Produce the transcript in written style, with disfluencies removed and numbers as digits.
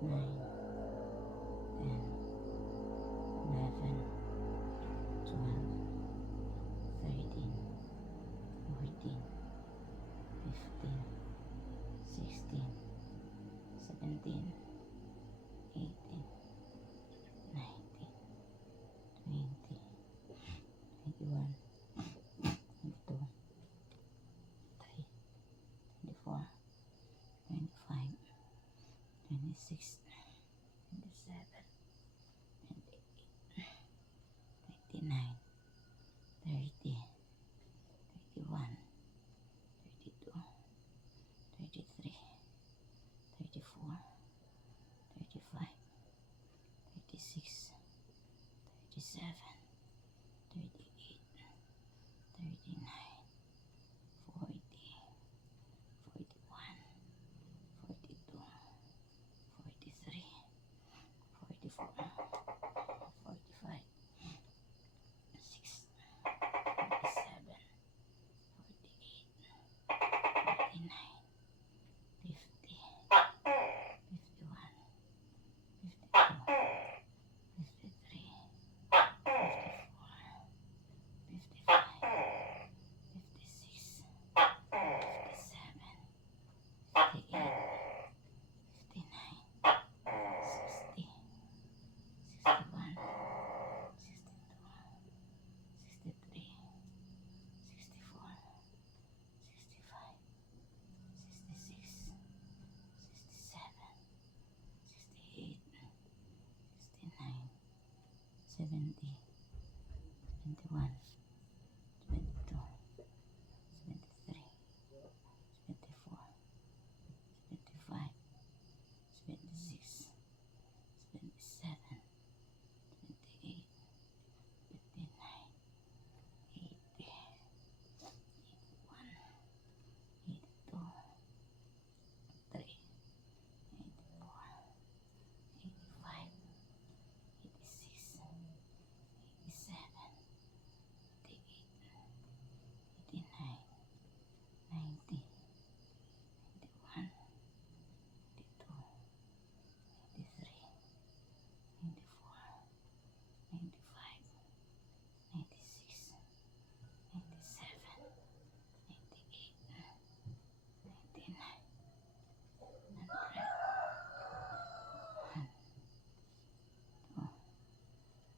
9, 10, 11, 12, 13, 14, 15, 16, 17, 18, 19, 20, 21, 22, 23, 24, 25, 26, 27, 28, 29, 30, 31, 32, 33, 34, 35, 36, 37, 38, 39, 40, 41, 42, 43, 44, 45, 46, 47, 48, 49, 50, 51, 52, 53, 54, 55, 56, 57, 58, 59, 60, 61, 62, 63, 64, 65, 66, 67, 68, 69, 70, 71,